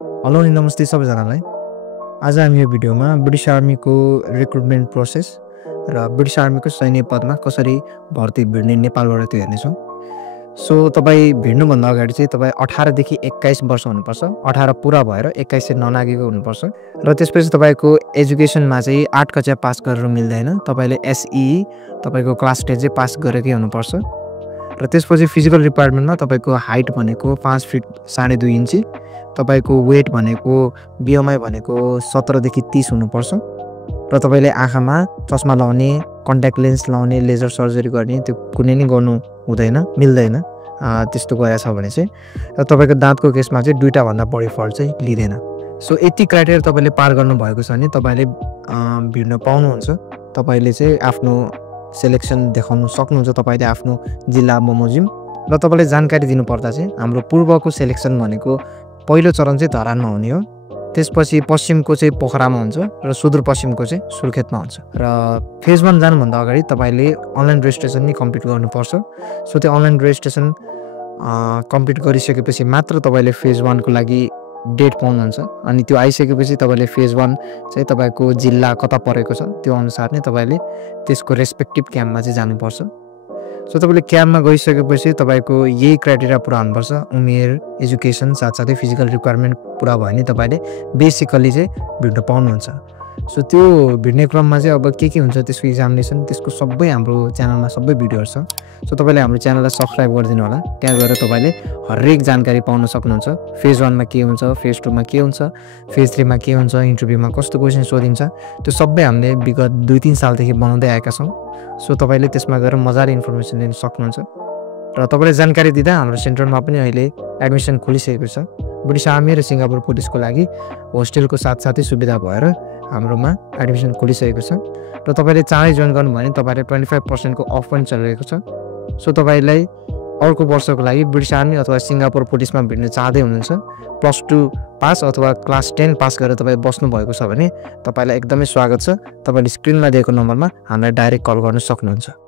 Hello अनि नमस्ते सबैजनालाई। आज हामी यो भिडियोमा ब्रिटिश आर्मीको रिक्रुटमेन्ट प्रोसेस र ब्रिटिश आर्मीको सैन्य पदमा कसरी भर्ती भिड्ने नेपालबाट त्यो हेर्नेछौँ। सो तपाईँ भिड्नुभन्दा अगाडि चाहिँ तपाईँ 18 देखि 21 वर्ष हुनुपर्छ। 18 पुरा भएर 21 चाहिँ ननागेको हुनुपर्छ। र त्यसपछि तपाईँको एजुकेसनमा चाहिँ 8 कक्षा पास गरेर मिल्दैन। तपाईँले एसई तपाईँको क्लास 10 चाहिँ पास गरेकै हुनुपर्छ। र त्यसपछि फिजिकल रिक्वायरमेन्टमा तपाईँको हाइट भनेको 5 फिट 2.5 इन्ची, तपाईँको वेट भनेको बिएमआई भनेको 17 देखि 30 हुनुपर्छ। र तपाईँले आँखामा चस्मा लाउने, कन्ट्याक्ट लेन्स लाउने, लेजर सर्जरी गर्ने त्यो कुनै नि गर्नु हुँदैन, मिल्दैन त्यस्तो गएको छ भने चाहिँ। र तपाईँको दाँतको केसमा चाहिँ 2टा भन्दा बढी फल्ट चाहिँ लिँदैन। सो यति क्राइटेरिया तपाईँले पार गर्नुभएको छ भने तपाईँले भिड्न पाउनुहुन्छ। तपाईँले चाहिँ आफ्नो सेलेक्सन देखाउन सक्नुहुन्छ तपाईँले आफ्नो जिल्ला बमोजिम। र तपाईँले जानकारी दिनुपर्दा चाहिँ हाम्रो पूर्वको सेलेक्सन भनेको पहिलो चरण चाहिँ धरानमा हुने हो। त्यसपछि पश्चिमको चाहिँ पोखरामा हुन्छ र सुदूरपश्चिमको चाहिँ सुर्खेतमा हुन्छ। र फेज 1 जानुभन्दा अगाडि तपाईँले अनलाइन रेजिस्ट्रेसन नि कम्प्लिट गर्नुपर्छ। सो त्यो अनलाइन रेजिस्ट्रेसन कम्प्लिट गरिसकेपछि मात्र तपाईँले फेज 1 को लागि डेट पाउनुहुन्छ। अनि त्यो आइसकेपछि तपाईँले फेज 1 चाहिँ तपाईँको जिल्ला कता परेको छ त्यो अनुसार नै तपाईँले त्यसको रेस्पेक्टिभ क्याम्पमा चाहिँ जानुपर्छ। सो तपाईँले क्याम्पमा गइसकेपछि तपाईँको यही क्राइटेरिया पुरा हुनुपर्छ। उमेर, एजुकेसन साथसाथै फिजिकल रिक्वायरमेन्ट पुरा भयो भने तपाईँले बेसिकली चाहिँ भिड्न पाउनुहुन्छ। सो त्यो भिड्ने क्रममा चाहिँ अब के हुन्छ त्यसको एक्जामिनेसन त्यसको सबै हाम्रो च्यानलमा सबै भिडियोहरू छ। सो तपाईँले हाम्रो च्यानललाई सब्सक्राइब गरिदिनु होला। त्यहाँ गएर तपाईँले हरेक जानकारी पाउन सक्नुहुन्छ। फेज 1 मा के हुन्छ, फेज 2 मा के हुन्छ, फेज 3 मा के हुन्छ, इन्टरभ्यूमा कस्तो क्वेसन सोधिन्छ त्यो सबै हामीले विगत 2-3 सालदेखि बनाउँदै आएका छौँ। सो तपाईँले त्यसमा गएर मजाले इन्फर्मेसन लिन सक्नुहुन्छ। र तपाईँले जानकारी दिँदा हाम्रो सेन्टरमा पनि अहिले एडमिसन खोलिसकेको छ। ब्रिटिस आर्मी र सिङ्गापुर पुलिसको लागि होस्टेलको साथसाथै सुविधा भएर हाम्रोमा एडमिसन खोलिसकेको छ। र तपाईँले चाँडै जोइन गर्नुभयो भने तपाईँले 25% को अफ पनि चलिरहेको छ। सो तपाईँलाई अर्को वर्षको लागि ब्रिटिस आर्मी अथवा सिङ्गापुर पुलिसमा भिड्न चाहँदै हुनुहुन्छ, +2 पास अथवा क्लास 10 पास गरेर तपाईँ बस्नुभएको छ भने तपाईँलाई एकदमै स्वागत छ। तपाईँले स्क्रिनमा दिएको नम्बरमा हामीलाई डाइरेक्ट कल गर्न सक्नुहुन्छ।